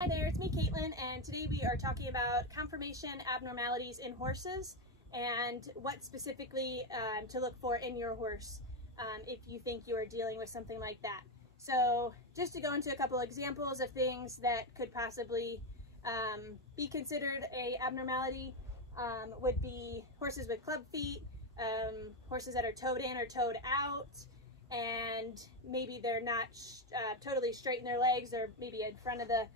Hi there, it's me, Caitlin, and today we are talking about conformation abnormalities in horses and what specifically to look for in your horse if you think you are dealing with something like that. So just to go into a couple examples of things that could possibly be considered a abnormality would be horses with club feet, horses that are toed in or toed out, and maybe they're not totally straight in their legs, or maybe in front of the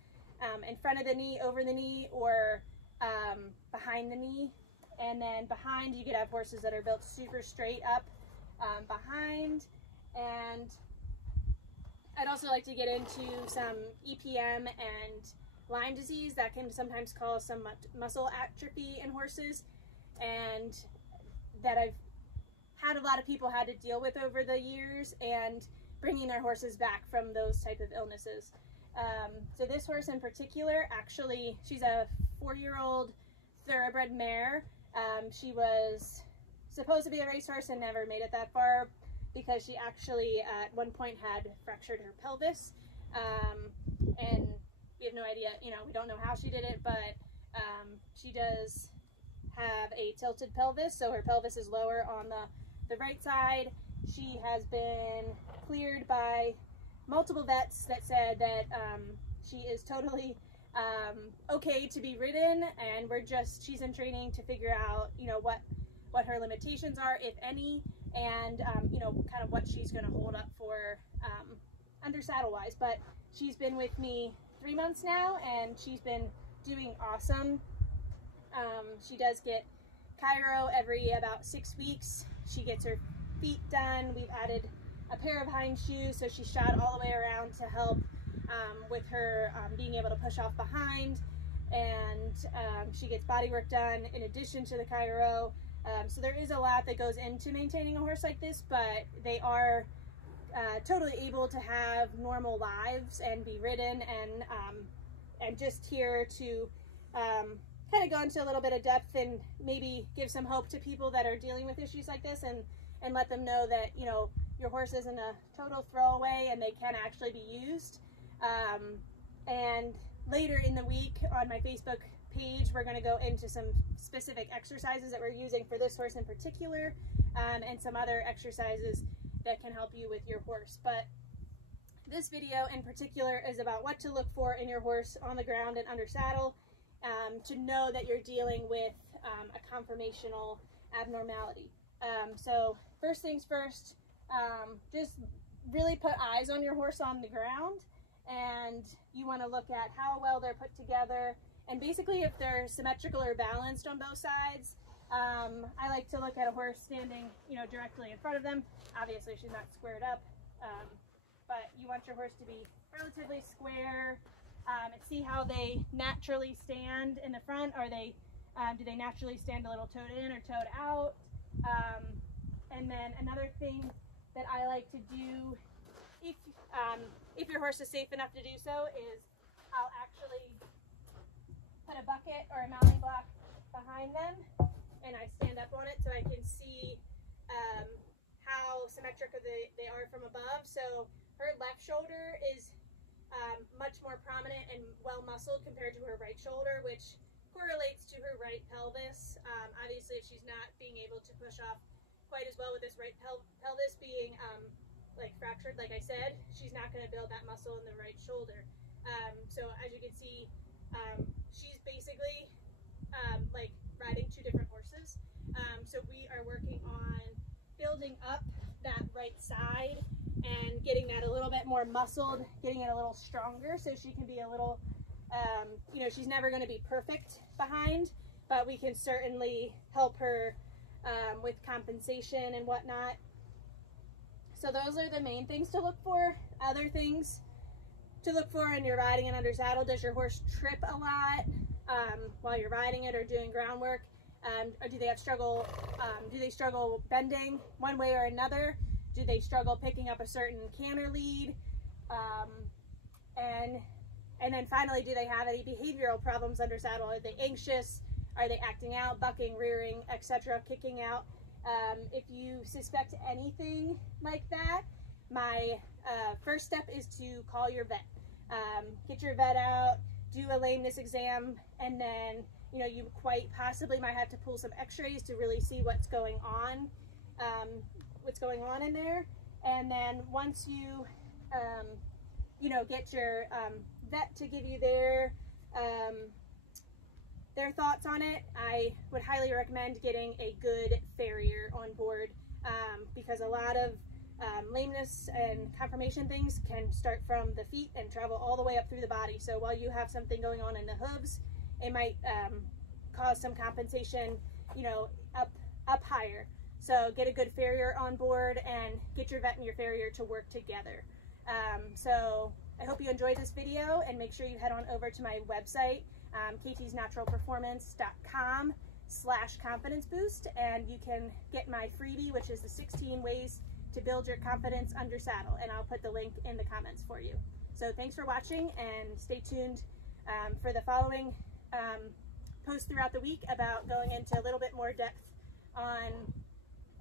knee, over the knee, or behind the knee. And then behind, you could have horses that are built super straight up behind. And I'd also like to get into some EPM and Lyme disease that can sometimes cause some muscle atrophy in horses, and that I've had a lot of people had to deal with over the years, and bringing their horses back from those type of illnesses. So this horse in particular, actually, she's a 4-year-old thoroughbred mare. She was supposed to be a racehorse and never made it that far because she actually at one point had fractured her pelvis. And we have no idea, we don't know how she did it, but she does have a tilted pelvis, so her pelvis is lower on the right side. She has been cleared by multiple vets that said that she is totally okay to be ridden, and she's in training to figure out what her limitations are, if any, and kind of what she's going to hold up for under saddle wise. But she's been with me 3 months now, and she's been doing awesome. She does get chiro every about 6 weeks. She gets her feet done. We've added a pair of hind shoes, so she's shod all the way around to help with her being able to push off behind, and she gets body work done in addition to the chiro. So there is a lot that goes into maintaining a horse like this, but they are totally able to have normal lives and be ridden, and just here to kind of go into a little bit of depth and maybe give some hope to people that are dealing with issues like this, and let them know that your horse isn't a total throwaway and they can actually be used. And later in the week on my Facebook page, we're going to go into some specific exercises that we're using for this horse in particular, and some other exercises that can help you with your horse. But this video in particular is about what to look for in your horse on the ground and under saddle, to know that you're dealing with a conformational abnormality. So first things first, just really put eyes on your horse on the ground, and you want to look at how well they're put together, and basically if they're symmetrical or balanced on both sides. I like to look at a horse standing directly in front of them. Obviously she's not squared up, but you want your horse to be relatively square, and see how they naturally stand in the front. Do they naturally stand a little toed in or toed out? And then another thing that I like to do, if your horse is safe enough to do so, is I'll actually put a bucket or a mounting block behind them, and I stand up on it so I can see how symmetrical they are from above. So her left shoulder is much more prominent and well muscled compared to her right shoulder, which correlates to her right pelvis. Obviously, if she's not being able to push off quite as well with this right pelvis being like fractured, like I said, she's not going to build that muscle in the right shoulder. So as you can see, she's basically like riding two different horses. So we are working on building up that right side and getting that a little bit more muscled, getting it a little stronger, so she can be a little, she's never going to be perfect behind, but we can certainly help her with compensation and whatnot. So those are the main things to look for. Other things to look for when you're riding and under saddle: does your horse trip a lot while you're riding it or doing groundwork? Or do they struggle bending one way or another? Do they struggle picking up a certain canter lead? And then finally, do they have any behavioral problems under saddle? Are they anxious? Are they acting out, bucking, rearing, etc., kicking out? If you suspect anything like that, my first step is to call your vet. Get your vet out, do a lameness exam, and then, you know, you quite possibly might have to pull some x-rays to really see what's going on in there. And then once you, you know, get your vet to give you their thoughts on it, I would highly recommend getting a good farrier on board, because a lot of lameness and conformation things can start from the feet and travel all the way up through the body. So while you have something going on in the hooves, it might cause some compensation, you know, up higher. So get a good farrier on board and get your vet and your farrier to work together. So I hope you enjoyed this video, and make sure you head on over to my website, ktsnaturalperformance.com/confidence boost, and you can get my freebie, which is the 16 ways to build your confidence under saddle, and I'll put the link in the comments for you. So thanks for watching, and stay tuned for the following posts throughout the week about going into a little bit more depth on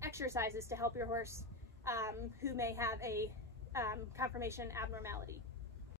exercises to help your horse who may have a conformation abnormality.